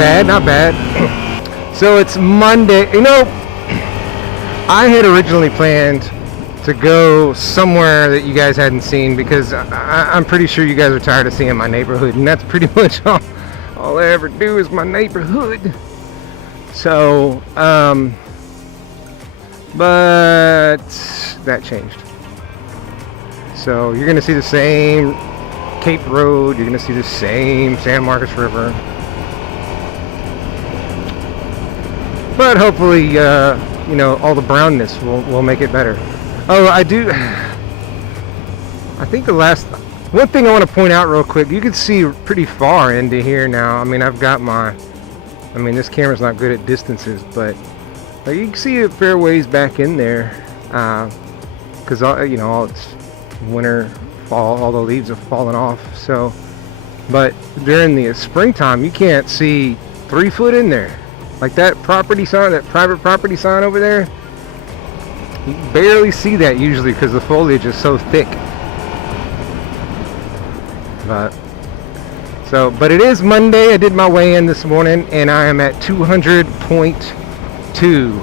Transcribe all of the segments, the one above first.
bad, not bad. So it's Monday. You know, I had originally planned to go somewhere that you guys hadn't seen, because I'm pretty sure you guys are tired of seeing my neighborhood, and that's pretty much all I ever do is my neighborhood. So, but that changed. So you're gonna see the same Cape Road, you're gonna see the same San Marcos River, but hopefully, you know, all the brownness will make it better. Oh, I think the last one thing I want to point out real quick, you can see pretty far into here now. I mean, this camera's not good at distances, but you can see a fair ways back in there, because you know, all it's winter, fall, all the leaves have fallen off. So, but during the springtime, you can't see 3 foot in there. Like that property sign, that private property sign over there, you barely see that usually because the foliage is so thick. But it is Monday. I did my weigh-in this morning and I am at 200.2.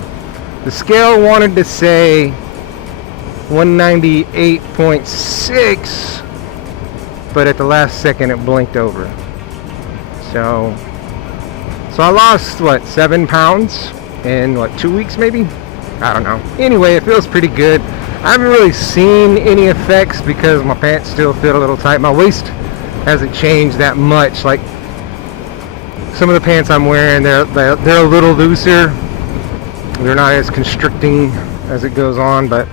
The scale wanted to say 198.6, but at the last second it blinked over. So I lost, what, 7 pounds in, what, 2 weeks maybe? I don't know. Anyway, it feels pretty good. I haven't really seen any effects because my pants still fit a little tight. My waist hasn't changed that much. Like, some of the pants I'm wearing, they're a little looser. They're not as constricting as it goes on, but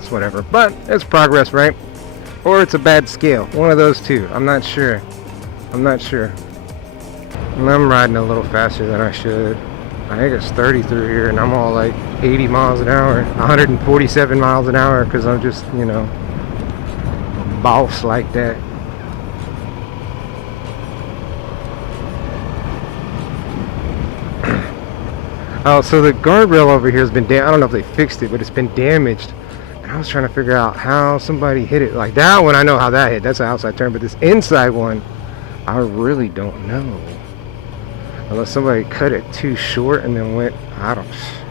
it's whatever. But it's progress, right? Or it's a bad scale. One of those two. I'm not sure. I'm riding a little faster than I should. I think it's 30 through here, and I'm all like 80 miles an hour, 147 miles an hour, because I'm just, you know, a boss like that. Oh, so the guardrail over here has been I don't know if they fixed it, but it's been damaged. And I was trying to figure out how somebody hit it. Like that one, I know how that hit. That's an outside turn, but this inside one, I really don't know. Unless somebody cut it too short and then went, I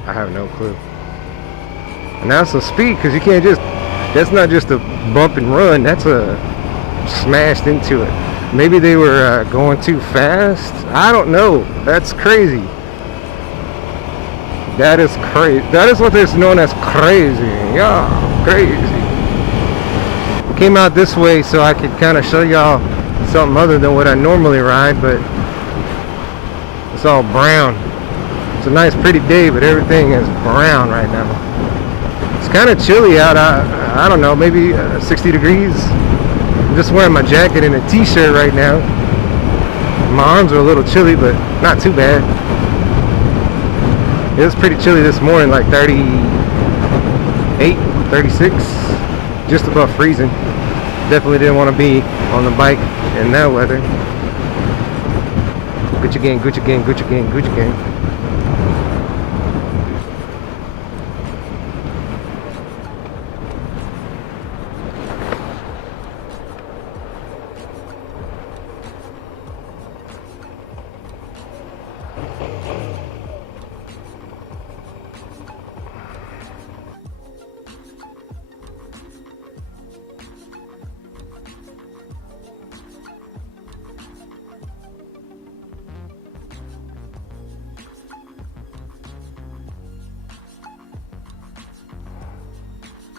have no clue. And that's the speed, because you can't that's not just a bump and run, that's a smashed into it. Maybe they were going too fast. I don't know. That's crazy. That is crazy. That is what is known as crazy. Yeah, crazy. Came out this way so I could kind of show y'all something other than what I normally ride, but it's all brown. It's a nice pretty day, but everything is brown right now. It's kind of chilly out. I don't know, maybe 60 degrees. I'm just wearing my jacket and a t-shirt right now. My arms are a little chilly, but not too bad. It was pretty chilly this morning, like 38, 36, just above freezing. Definitely didn't want to be on the bike in that weather. Gucci gang, Gucci gang, Gucci gang, Gucci gang.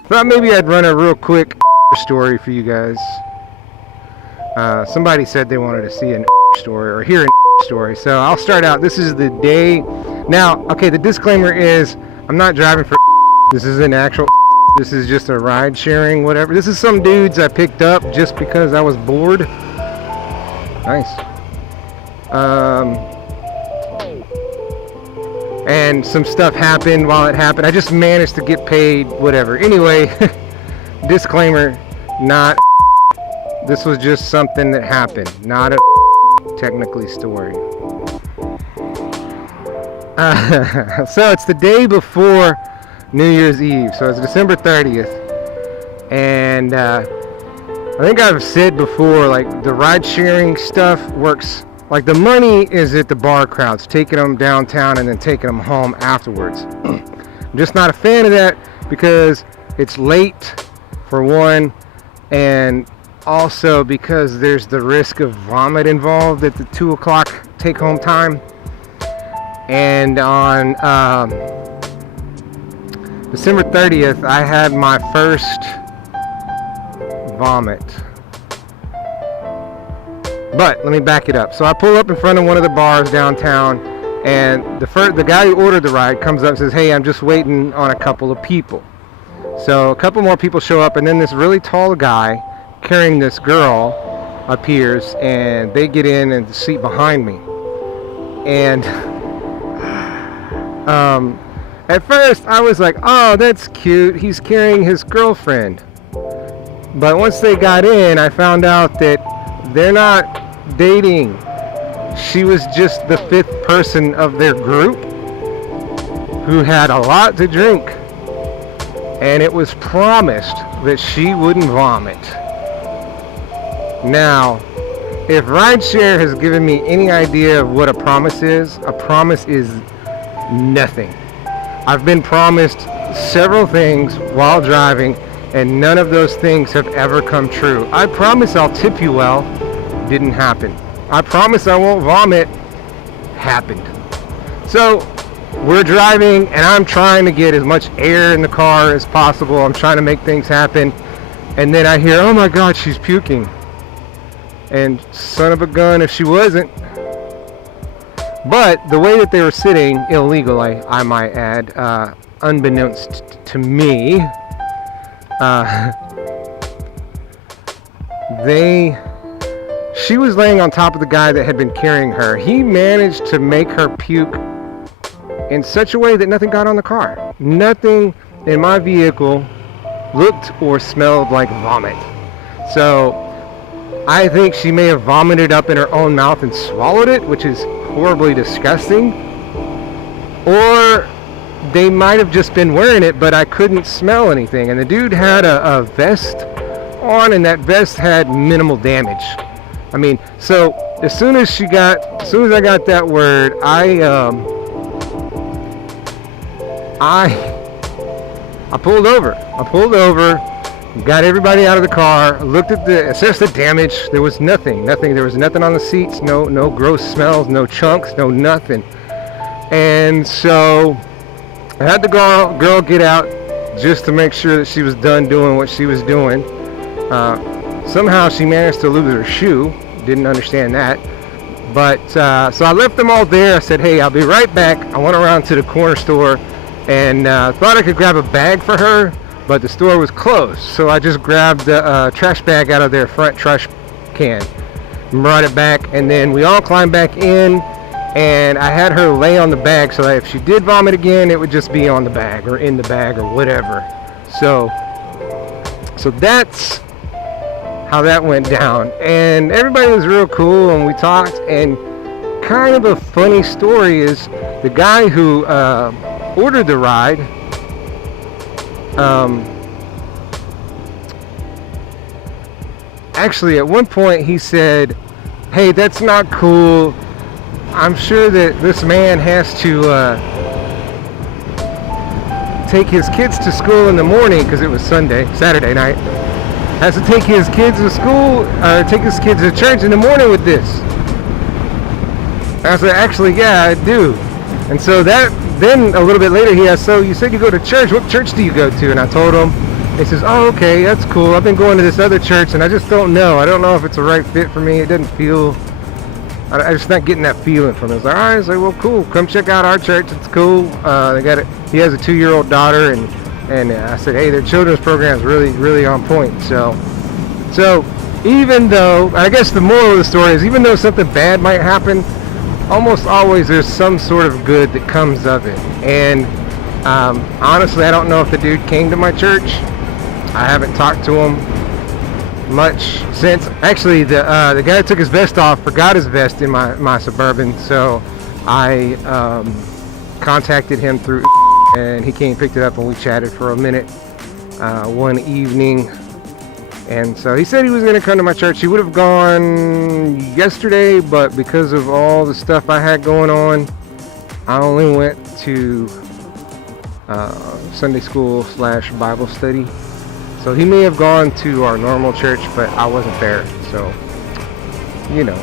Thought maybe I'd run a real quick story for you guys. Somebody said they wanted to see a story or hear a story, so I'll start out. This is the day. Now, okay, the disclaimer is I'm not driving for. This is an actual. This is just a ride sharing, whatever. This is some dudes I picked up just because I was bored. Nice. And some stuff happened while it happened. I just managed to get paid, whatever. Anyway, disclaimer, not. This was just something that happened, not a technically story. So it's the day before New Year's Eve. So it's December 30th. And I think I've said before, like, the ride sharing stuff works Like, the money is at the bar crowds, taking them downtown and then taking them home afterwards. I'm just not a fan of that because it's late, for one, and also because there's the risk of vomit involved at the 2 o'clock take home time. And on December 30th, I had my first vomit. But let me back it up. So I pull up in front of one of the bars downtown, and the guy who ordered the ride comes up and says, "Hey, I'm just waiting on a couple of people." So a couple more people show up, and then this really tall guy carrying this girl appears, and they get in the seat behind me. And at first I was like, "Oh, that's cute. He's carrying his girlfriend." But once they got in, I found out that they're not dating. She was just the 5th person of their group who had a lot to drink. And it was promised that she wouldn't vomit. Now, if Rideshare has given me any idea of what a promise is nothing. I've been promised several things while driving, and none of those things have ever come true. I promise I'll tip you well. Didn't happen. I promise I won't vomit. Happened. So we're driving, and I'm trying to get as much air in the car as possible. I'm trying to make things happen, and then I hear, "Oh my God, she's puking." And son of a gun if she wasn't. But the way that they were sitting, illegally, I might add, unbeknownst to me, she was laying on top of the guy that had been carrying her. He managed to make her puke in such a way that nothing got on the car. Nothing in my vehicle looked or smelled like vomit. So I think she may have vomited up in her own mouth and swallowed it, which is horribly disgusting. Or they might have just been wearing it, but I couldn't smell anything. And the dude had a vest on, and that vest had minimal damage. I mean, so as soon as I got that word, I pulled over. Got everybody out of the car, assessed the damage. There was nothing. There was nothing on the seats, no gross smells, no chunks, no nothing. And so I had the girl get out just to make sure that she was done doing what she was doing. Somehow she managed to lose her shoe. Didn't understand that. But so I left them all there. I said, "Hey, I'll be right back." I went around to the corner store and thought I could grab a bag for her, but the store was closed. So I just grabbed a trash bag out of their front trash can and brought it back. And then we all climbed back in, and I had her lay on the bag so that if she did vomit again, it would just be on the bag or in the bag or whatever. So that's how that went down. And everybody was real cool, and we talked. And kind of a funny story is the guy who ordered the ride, actually at one point he said, "Hey, that's not cool. I'm sure that this man has to take his kids to school in the morning," because it was Saturday night. Has to take his kids to school, or take his kids to church in the morning with this. I said, "Actually, yeah, I do." And so then a little bit later he asked, "So you said you go to church. What church do you go to?" And I told him. He says, "Oh, okay, that's cool. I've been going to this other church, and I just don't know. I don't know if it's a right fit for me. It doesn't feel. I'm just not getting that feeling from it." I was like, "All right." I was like, "Well, cool. Come check out our church. It's cool. They got it. He has a 2-year-old daughter, and I said, "Hey, their children's program is really, really on point." So even though, I guess the moral of the story is, even though something bad might happen, almost always there's some sort of good that comes of it. And honestly, I don't know if the dude came to my church. I haven't talked to him much since. Actually, the guy who took his vest off forgot his vest in my Suburban, so I contacted him through, and he came and picked it up, and we chatted for a minute one evening. And so he said he was going to come to my church. He would have gone yesterday, but because of all the stuff I had going on, I only went to Sunday school / Bible study. So he may have gone to our normal church, but I wasn't there. So, you know.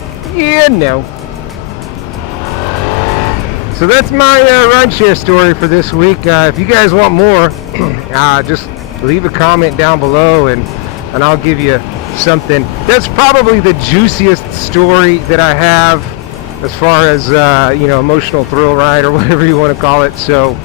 So that's my rideshare story for this week. If you guys want more, just leave a comment down below and I'll give you something. That's probably the juiciest story that I have as far as, emotional thrill ride or whatever you want to call it. So,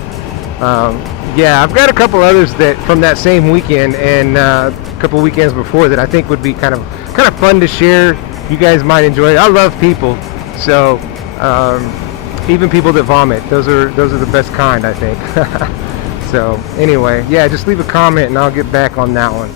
yeah, I've got a couple others that from that same weekend and a couple weekends before that I think would be kind of fun to share. You guys might enjoy it. I love people, so even people that vomit, those are the best kind, I think. So anyway, yeah, just leave a comment and I'll get back on that one.